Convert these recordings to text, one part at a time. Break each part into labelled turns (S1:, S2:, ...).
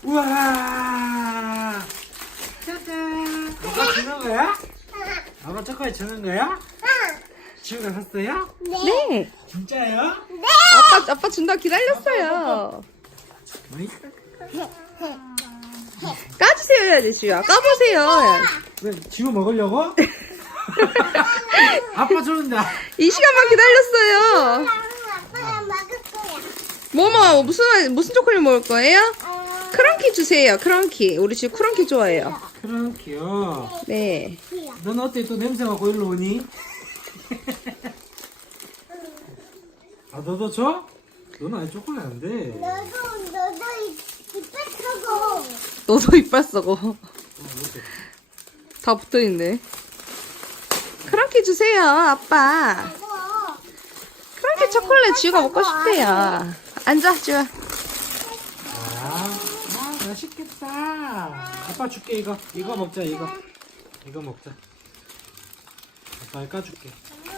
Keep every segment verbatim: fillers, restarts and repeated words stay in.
S1: 우와. 짜잔. 아빠 주는 거야? 아빠 초콜릿 주는 거야? 지우가 샀어요?
S2: 네.
S1: 진짜요?
S2: 아빠, 아빠 준다 기다렸어요.
S1: 어이?
S2: 까주세요 해야지, 지우야. 까보세요.
S1: 왜 지우 먹으려고? 아빠 주는다.
S2: 이 시간만 기다렸어요.
S3: 아빠랑 먹을 거야.
S2: 뭐뭐, 무슨, 무슨 초콜릿 먹을 거예요?
S3: 어,
S2: 크런키 주세요, 크런키. 우리 지금 크런키 좋아해요.
S1: 그렇게요.
S2: 네.
S1: 넌 어때? 또 냄새 맡고 일로 오니? 아 너도 줘? 너는 아예 초콜릿 안 돼.
S3: 너도 너도 이빨 타고.
S2: 너도 이빨 썩어.
S1: 어, 이렇게.
S2: 다 붙어있네. 크런키 주세요, 아빠.
S3: 먹어.
S2: 크런키 초콜릿 지우가 먹고 싶대요. 앉아, 지우야.
S1: 아, 아 맛있겠다. 아빠 줄게 이거. 이거 먹자 이거. 이거 먹자. 아빠 까줄게.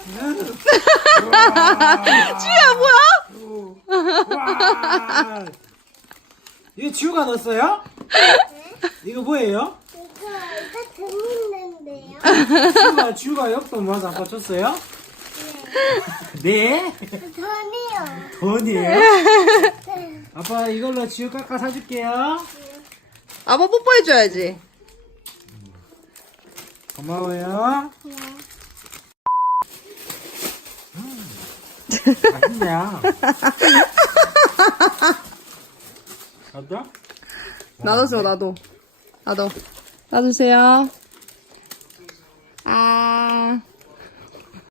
S2: 지우야, 뭐야?
S1: 와. 이거 지우가 넣었어요? 이거 뭐예요?
S3: 이거 이거 재밌는데요.
S1: 지우가 지우가 엽떡 모아서 아빠 줬어요? 네.
S3: 돈이요.
S1: 돈이에요? 아빠 이걸로 지우 깎아 사줄게요.
S2: 아빠 뽀뽀해줘야지.
S1: 고마워요. 음, 맛있네요. 나도?
S2: 나도 줘, 나도. 나도. 놔주세요.